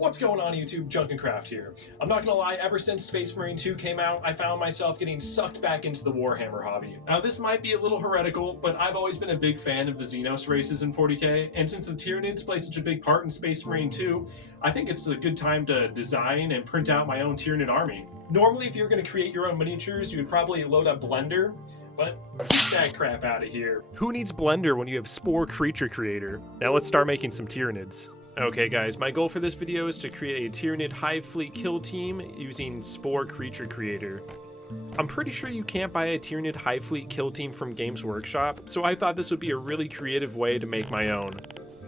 What's going on YouTube? Junk and Craft here. I'm not gonna lie, ever since Space Marine 2 came out, I found myself getting sucked back into the Warhammer hobby. Now this might be a little heretical, but I've always been a big fan of the Xenos races in 40k, and since the Tyranids play such a big part in Space Marine 2, I think it's a good time to design and print out my own Tyranid army. Normally if you were gonna create your own miniatures, you would probably load up Blender, but keep that crap out of here. Who needs Blender when you have Spore Creature Creator? Now let's start making some Tyranids. Okay guys, my goal for this video is to create a Tyranid Hive Fleet kill team using Spore Creature Creator. I'm pretty sure you can't buy a Tyranid Hive Fleet kill team from Games Workshop, so I thought this would be a really creative way to make my own.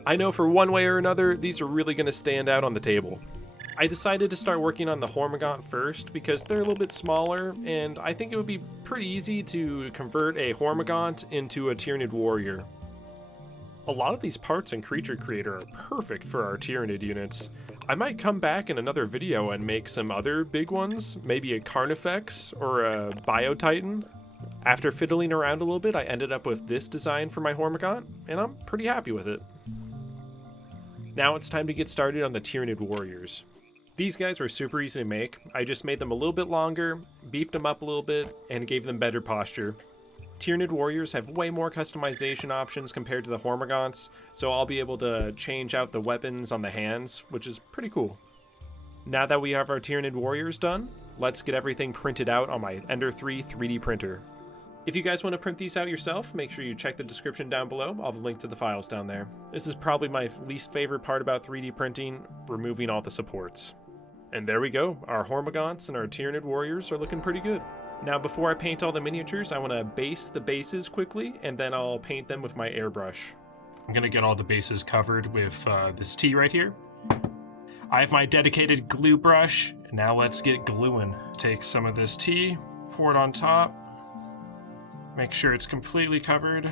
I know for one way or another, these are really going to stand out on the table. I decided to start working on the Hormigaunt first because they're a little bit smaller, and I think it would be pretty easy to convert a Hormigaunt into a Tyranid warrior. A lot of these parts in Creature Creator are perfect for our Tyranid units. I might come back in another video and make some other big ones, maybe a Carnifex or a Biotitan. After fiddling around a little bit, I ended up with this design for my Hormigaunt, and I'm pretty happy with it. Now it's time to get started on the Tyranid warriors. These guys were super easy to make. I just made them a little bit longer, beefed them up a little bit, and gave them better posture. Tyranid warriors have way more customization options compared to the Hormigaunts, so I'll be able to change out the weapons on the hands, which is pretty cool. Now that we have our Tyranid warriors done, let's get everything printed out on my Ender 3 3D printer. If you guys want to print these out yourself, make sure you check the description down below. I'll have a link to the files down there. This is probably my least favorite part about 3D printing, removing all the supports. And there we go, our Hormigaunts and our Tyranid warriors are looking pretty good. Now before I paint all the miniatures, I want to base the bases quickly, and then I'll paint them with my airbrush. I'm going to get all the bases covered with this tea right here. I have my dedicated glue brush, and now let's get gluing. Take some of this tea, pour it on top, make sure it's completely covered.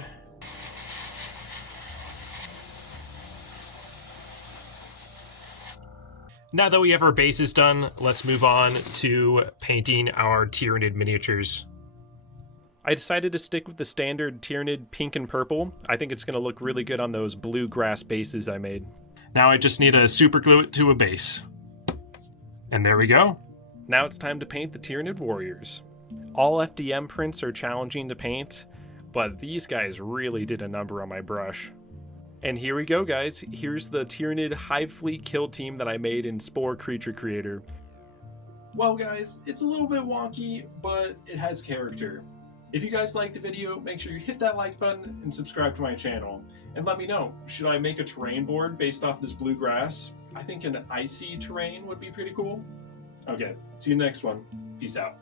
Now that we have our bases done, let's move on to painting our Tyranid miniatures. I decided to stick with the standard Tyranid pink and purple. I think it's going to look really good on those blue grass bases I made. Now I just need to super glue it to a base. And there we go. Now it's time to paint the Tyranid warriors. All FDM prints are challenging to paint, but these guys really did a number on my brush. And here we go guys, here's the Tyranid Hive Fleet kill team that I made in Spore Creature Creator. Well guys, it's a little bit wonky, but it has character. If you guys liked the video, make sure you hit that like button and subscribe to my channel. And let me know, should I make a terrain board based off this blue grass? I think an icy terrain would be pretty cool. Okay, see you next one. Peace out.